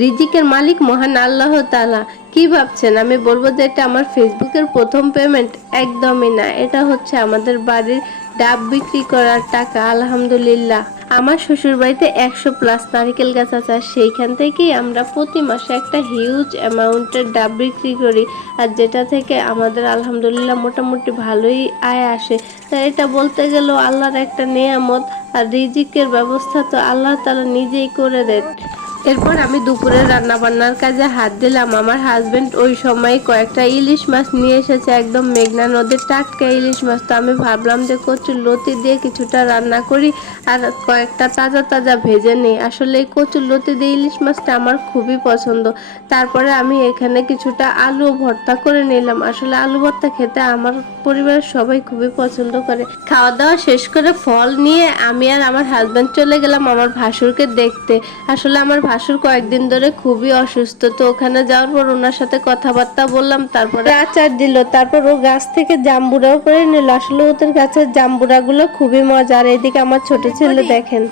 রিজিকের মালিক মহান আল্লাহ তাআলা। কি ভাবছেন আমি বলবো যে এটা আমার ফেসবুকের প্রথম পেমেন্ট? একদমই না, এটা হচ্ছে আমাদের বাড়ির ডাব বিক্রি করার টাকা। আলহামদুলিল্লাহ। আমার শ্বশুর বাড়িতে 100+ নারিকেল গাছ আছে, আর সেইখান থেকেই আমরা প্রতি মাসে একটা হিউজ অ্যামাউন্টের ডাব বিক্রি করি, আর যেটা থেকে আমাদের আলহামদুলিল্লাহ মোটামুটি ভালোই আয় আসে। তাই এটা বলতে গেলেও আল্লাহর একটা নেয়ামত, আর রিজিকের ব্যবস্থা তো আল্লাহ তাআলা নিজেই করে দেন। এরপর আমি দুপুরে রান্না বান্নার কাজে হাত দিলাম। আমার হাজবেন্ড ওই সময় কয়েকটা ইলিশ মাছ নিয়ে এসেছে, একদম মেঘনা নদীর টাটকা ইলিশ মাছ। তো আমি ভাবলাম যে কচুর লতি দিয়ে কিছুটা রান্না করি আর কয়েকটা তাজা তাজা ভেজে নিই। আসলে এই কচুর লতি দিয়ে ইলিশ মাছটা আমার খুবই পছন্দ। তারপরে আমি এখানে কিছুটা আলু ভর্তা করে নিলাম। আসলে আলু ভর্তা খেতে আমার পরিবারের সবাই খুবই পছন্দ করে। খাওয়া দাওয়া শেষ করে ফল নিয়ে আমি আর আমার হাজবেন্ড চলে গেলাম আমার ভাসুরকে দেখতে। আসলে আমার ভাসুর কয়েকদিন ধরে খুবই অসুস্থ, তো ওখানে যাওয়ার পর ওনার সাথে কথাবার্তা বললাম, তারপরে আচার দিল, তারপর ও গাছ থেকে জাম্বুরাও করে নিল। আসলে ওদের গাছের জাম্বুরা গুলো খুবই মজা। আর এদিকে আমার ছোট ছেলে দেখেন।